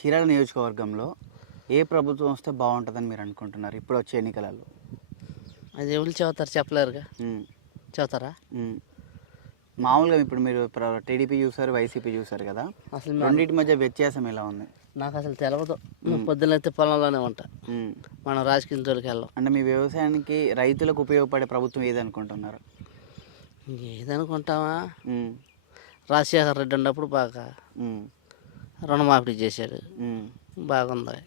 చీరాల నియోజకవర్గంలో ఏ ప్రభుత్వం వస్తే బాగుంటుందని మీరు అనుకుంటున్నారు ఇప్పుడు వచ్చే ఎన్నికలలో? అది ఎవరు చెబుతారు చెప్పలేరుగా. ఉమ్. మామూలుగా ఇప్పుడు మీరు టీడీపీ చూసారు వైసీపీ చూసారు కదా. అసలు రెండింటి మధ్య వ్యత్యాసం ఎలా ఉంది? నాకు అసలు తెలియదు మేము పొద్దున్నైతే పొలంలోనే ఉంటా. మనం రాజకీయ జోలికి వెళ్ళాం. అంటే మీ వ్యవసాయానికి రైతులకు ఉపయోగపడే ప్రభుత్వం ఏది అనుకుంటున్నారు ఏదనుకుంటామా? ఉమ్, రాజశేఖర్ రెడ్డి ఉన్నప్పుడు బాగా రుణమాఫీ చేశాడు బాగుంది.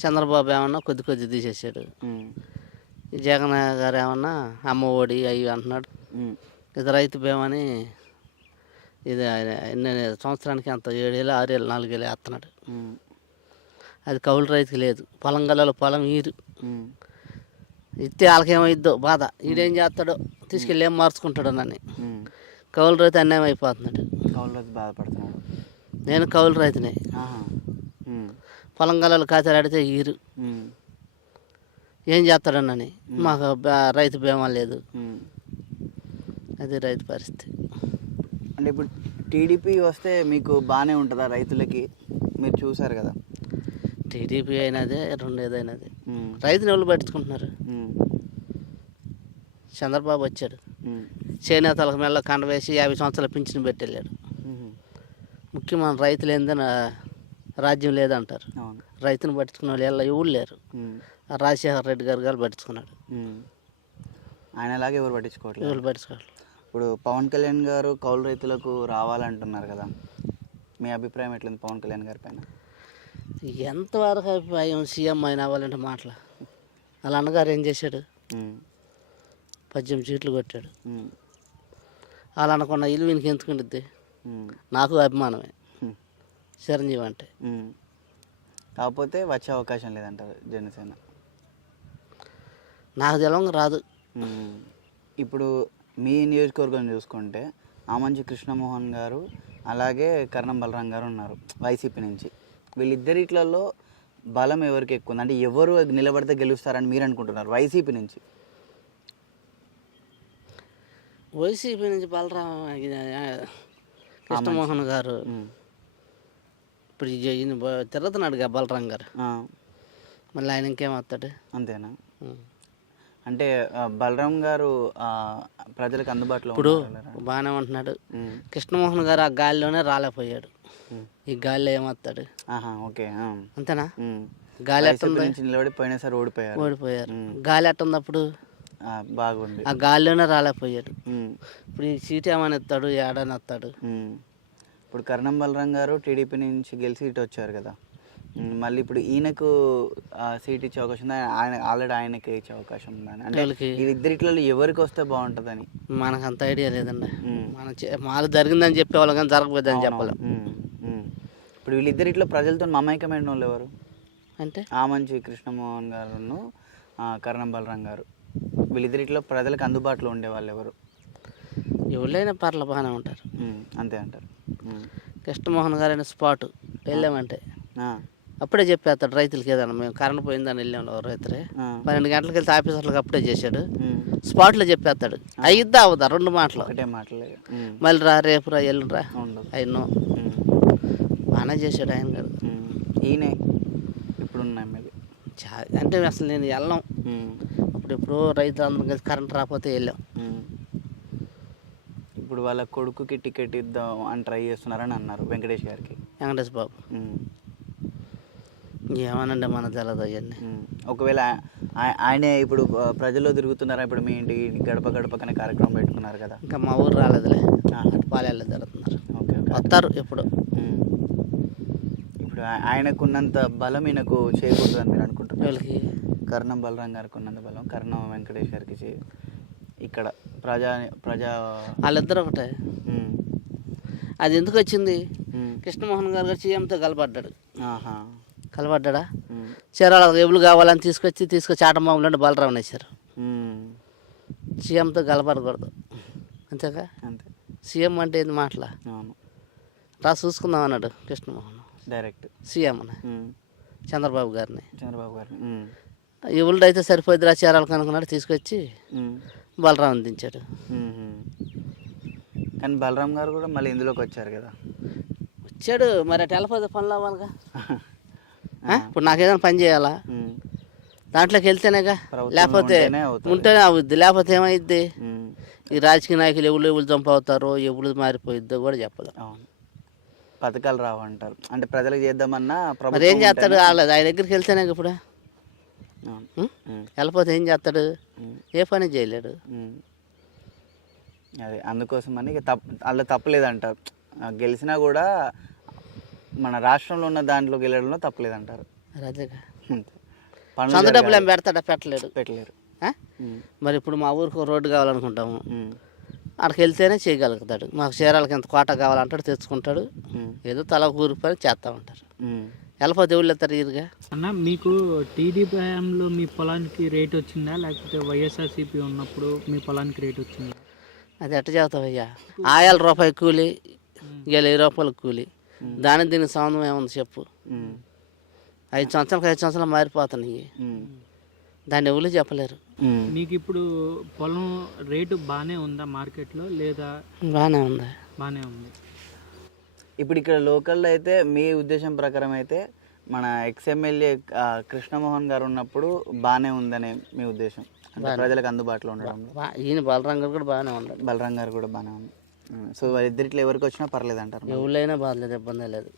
చంద్రబాబు ఏమన్నా కొద్ది కొద్ది తీసేసాడు జగన్ గారు ఏమన్నా అమ్మ ఒడి అవి అంటున్నాడు. ఇది రైతు బీమాని ఇది ఆయన ఎన్ని సంవత్సరానికి అంత ఏడేళ్ళు ఆరేళ్ళు నాలుగేళ్ళు వేస్తున్నాడు. అది కౌలు రైతుకి లేదు. పొలం గల్లలో పొలం ఈరు. ఇస్తే వాళ్ళకేమైద్దో బాధ. ఈడేం చేస్తాడో తీసుకెళ్ళి ఏం మార్చుకుంటాడో నన్ను. కౌలు రైతు అన్యాయం అయిపోతున్నాడు. కౌలు రైతు బాధపడుతున్నాడు. నేను కౌలు రైతునే. పొలం గల్లలో ఖాతాలు ఆడితే ఈరు. ఏం చేస్తాడోనని మాకు రైతు బీమా లేదు. అది రైతు పరిస్థితి. అంటే ఇప్పుడు టీడీపీ వస్తే మీకు బాగానే ఉంటుందా రైతులకి? మీరు చూసారు కదా. టీడీపీ అయినదే రెండు ఏదైనది. రైతుని ఎవరు పట్టించుకుంటున్నారు? చంద్రబాబు వచ్చాడు. చేనేతలకు మెల్ల కండ వేసి యాభై సంవత్సరాల పింఛను పెట్టి వెళ్ళాడు ఉమ్. ముఖ్యమైన రైతు లేదని రాజ్యం లేదంటారు. రైతుని పట్టించుకున్న వాళ్ళు ఎలా ఎవరు లేరు. రాజశేఖర రెడ్డి గారు గారు పట్టించుకున్నాడు. ఉమ్. ఆయనలాగా ఎవరు పట్టించుకోవట్లేదు? ఎవరు పట్టించుకోవాలి ఇప్పుడు పవన్ కళ్యాణ్ గారు కౌలు రైతులకు రావాలంటున్నారు కదా. మీ అభిప్రాయం ఎట్లుంది పవన్ కళ్యాణ్ గారి పైన? ఎంతవరకు అభిప్రాయం సీఎం ఆయన అవ్వాలంటే మాటలు. వాళ్ళ అన్నగారు ఏం చేశాడు? పద్దెనిమిది సీట్లు కొట్టాడు. వాళ్ళు అనుకున్న ఇల్లు వీనికి ఎందుకుంటుంది నాకు అభిమానమే. చిరంజీవి అంటే. కాకపోతే వచ్చే అవకాశం లేదంటారు జనసేన. నాకు తెలవంగా రాదు. ఇప్పుడు మీ నియోజకవర్గం చూసుకుంటే ఆమంచి కృష్ణమోహన్ గారు అలాగే కర్ణం బలరాం గారు ఉన్నారు వైసీపీ నుంచి. వీళ్ళిద్దరిట్లలో బలం ఎవరికి ఎక్కువ ఉంది? అంటే ఎవరు నిలబడితే గెలుస్తారని మీరు అనుకుంటున్నారు వైసీపీ నుంచి? వైసీపీ నుంచి బలరాం కృష్ణమోహన్ గారు. ఇప్పుడు ఈయన తిరుగుతున్నాడు కదా బలరాం గారు మళ్ళీ ఆయన ఇంకేమవుతాడు అంతేనా. అంటే బలరాం గారు ప్రజలకు అందుబాటులో ఇప్పుడు? బాగానే ఉంటున్నాడు కృష్ణమోహన్ గారు ఆ గాలిలోనే రాలేకపోయాడు. ఈ గాలిలో ఏమవుతాడు ఆహా ఓకే. అంతేనా. గాలి ఎట్టుంది నిలబడి పోయినసారి ఓడిపోయారు ఓడిపోయారు. గాలి ఎట్టుంది అప్పుడు బాగుంది. ఆ గాలిలోనే రాలేకపోయాడు ఇప్పుడు ఈ సీట్ ఏమని ఎత్తాడు ఏడని ఎత్తాడు? ఉమ్. ఇప్పుడు కర్ణం బలరాం గారు టీడీపీ నుంచి గెలిచి ఇటు వచ్చారు కదా. మళ్ళీ ఇప్పుడు ఈయనకు ఆ, సీట్ ఇచ్చే అవకాశం ఉందా? ఆయన ఆల్రెడీ ఆయనకి ఇచ్చే అవకాశం ఉందని అంటే వీళ్ళిద్దరిట్లో ఎవరికి వస్తే బాగుంటుందని. మనకు అంత ఐడియా లేదండి. మనం మాకు జరిగిందని చెప్పేవాళ్ళం కానీ జరగపోద్దని చెప్పలేం. ఇప్పుడు వీళ్ళిద్దరిట్లో ప్రజలతో మమైకమైన వాళ్ళు ఎవరు? అంటే? ఆమంచి కృష్ణమోహన్ గారును ఆ, కర్ణం బలరాం గారు. వీళ్ళిద్దరిట్లో ప్రజలకు అందుబాటులో ఉండే వాళ్ళు ఎవరు? ఎవరైనా పర్ల బాగానే ఉంటారు. అంతే అంటారు. కృష్ణమోహన్ గారు అనే స్పాట్ వెళ్ళామంటే అప్పుడే చెప్పేస్తాడు రైతులకి ఏదన్నా మేము కరెంట్ పోయిందని వెళ్ళాం ఓ రైతులే. పన్నెండు గంటలకు వెళ్తే ఆఫీసర్లకు అప్పుడే చేశాడు. స్పాట్లో చెప్పేస్తాడు. అయిద్దా అవుదా? రెండు మాటలు. మళ్ళీ రా రేపు రా ఎల్లుండి రా. ఉండదు. అయినో ఉమ్, బాగానే చేశాడు ఆయన గారు. ఈయనే. ఇప్పుడున్న అంటే అసలు నేను వెళ్ళాం ఎప్పుడో రైతులు అందరం కలిసి కరెంట్ రాకపోతే వెళ్ళాం. ఇప్పుడు వాళ్ళ కొడుకుకి టికెట్ ఇద్దాం అని ట్రై చేస్తున్నారని అన్నారు వెంకటేష్ గారికి. వెంకటేష్ బాబు. ఏమనండి మన తెలదు అవన్నీ. ఒకవేళ ఆయనే ఇప్పుడు ప్రజల్లో తిరుగుతున్నారా? ఇప్పుడు మీ ఇంటికి గడప గడపకనే కార్యక్రమం పెట్టుకున్నారు కదా. ఇంకా మా ఊరు రాలేదులే. పాలెల్లో జరుగుతున్నారు. Okay okay. వస్తారు. ఇప్పుడు ఆ- ఆయనకున్నంత బలం ఈయనకు చేయకూడదని మీరు అనుకుంటున్నారు. వీళ్ళకి కర్ణం బలరాం గారికి ఉన్నంత బలం. కర్ణం వెంకటేష్ గారికి ఇక్కడ ప్రజా ప్రజా వాళ్ళిద్దరు ఒకటే. అది ఎందుకు వచ్చింది? కృష్ణమోహన్ గారు గారు సీఎంతో కలపడ్డాడు. ఆహా, కలపడ్డా చీరాల ఎబులు కావాలని తీసుకొచ్చి తీసుకొచ్చి ఆటమాములు బలరావు వేశారు. సీఎంతో కలపడకూడదు. అంతేగా? అంతే. సీఎం అంటే ఏంది మాటల? అవును. రా చూసుకుందాం అన్నాడు కృష్ణమోహన్. డైరెక్ట్. సీఎం చంద్రబాబు గారిని. చంద్రబాబు గారిని. ఎవరిది అయితే సరిపోద్దిరా చీరాలకు అనుకున్నాడు తీసుకొచ్చి బలరాం దించాడు ఉమ్, ఉమ్. కానీ బలరాం గారు కూడా మళ్ళీ ఇందులోకి వచ్చారు కదా. ఇచ్చాడు మరి అటు వెళ్ళిపోతే పనులు అవ్వాలిగా? ఇప్పుడు నాకు ఏదైనా పని చేయాలా? దాంట్లోకి వెళ్తేనేగా? లేకపోతే ఉంటేనే అవుద్ది లేకపోతే ఏమైద్ది? ఈ రాజకీయ నాయకులు ఎవరు ఎవరు చంపు అవుతారో ఎవరు మారిపోయిద్దో కూడా అవును. పథకాలు రావంటారు. అంటే ప్రజలకు చేద్దామన్నా మరి ఏం చేస్తాడు వాళ్ళ ఆయన దగ్గరికి వెళ్తేనే ఇప్పుడు? వెళ్ళిపోతే ఏం చేస్తాడు? ఏ పని చేయలేడు. అదే అందుకోసమని ఇక తప్పు అలా తప్పలేదంటారు. ఆ, గెలిచినా కూడా మన రాష్ట్రంలో ఉన్న దాంట్లో గెలడంలో తప్పలేదంటారు. అదేగా సొంత డబ్బులు ఏం. పెడతాడా? పెట్టలేడు. పెట్టలేరు. మరి ఇప్పుడు మా ఊరికి ఒక రోడ్డు కావాలనుకుంటాము. అక్కడికి వెళ్తేనే చేయగలుగుతాడు. మాకు చీరాలకి ఎంత కోట కావాలంటాడు తెచ్చుకుంటాడు. ఏదో తల ఊరి పని చేస్తూ ఉంటారు వెళ్ళిపోతే ఎవరు వెళ్తారు ఇదిగా అన్న మీకు టీడీపీ హయాంలో మీ పొలానికి రేట్ వచ్చిందా? లేకపోతే వైఎస్ఆర్సీపీ ఉన్నప్పుడు మీ పొలానికి రేట్ వచ్చిందా? అది ఎట్ట చెబుతావయ్యా ఆయాల రూపాయి కూలి ఇవాళ వెయ్యి రూపాయలు కూలి. దాని దీనికి సంబంధం ఏముంది చెప్పు? ఐదు సంవత్సరాలకు ఐదు సంవత్సరాలు మారిపోతున్నాయి. దాన్ని ఎవరు చెప్పలేరు. మీకు ఇప్పుడు పొలం రేటు బాగానే ఉందా మార్కెట్లో లేదా? బాగానే ఉంది. బాగానే ఉంది. ఇప్పుడు ఇక్కడ లోకల్లో అయితే మీ ఉద్దేశం ప్రకారం అయితే మన ఎక్స్ఎమ్మెల్యే కృష్ణమోహన్ గారు ఉన్నప్పుడు బాగానే ఉందనే మీ ఉద్దేశం. అంటే ప్రజలకు అందుబాటులో ఉండడంలో బా- ఈయన బలరంగ కూడా బాగానే ఉన్నాడు బలరాం గారు కూడా బాగానే ఉంది సో ఇద్దరిట్లో ఎవరికి వచ్చినా పర్లేదు అంటారు ఎవరైనా బాధలేదు ఇబ్బంది లేదు.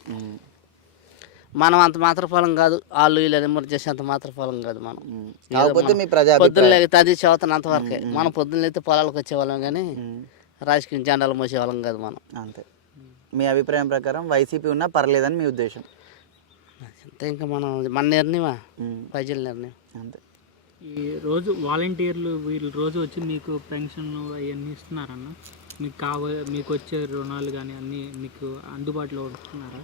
మనం అంత మాత్ర ఫలం కాదు వాళ్ళు వీళ్ళు ఎమరు చేసే అంత మాత్ర ఫలం కాదు మనం. కాకపోతే మీ ప్రజా పొద్దున్న లేకపోతే అది చదువుతాను అంతవరకే. మనం పొద్దున్న లేకపోతే పొలాలకు వచ్చేవాళ్ళం కానీ రాజకీయ జెండాలు మోసేవాళ్ళం కాదు మనం. అంతే. మీ అభిప్రాయం ప్రకారం వైసీపీ ఉన్నా పర్లేదని మీ ఉద్దేశం? అంతే ఇంకా మనం మన నిర్ణయమా? ప్రజల నిర్ణయం. అంతే. ఈ రోజు వాలంటీర్లు వీళ్ళు రోజు వచ్చి మీకు పెన్షన్ అవన్నీ ఇస్తున్నారన్న? మీకు కావ మీకు వచ్చే రుణాలు కానీ అన్నీ మీకు అందుబాటులో ఉంటున్నారా?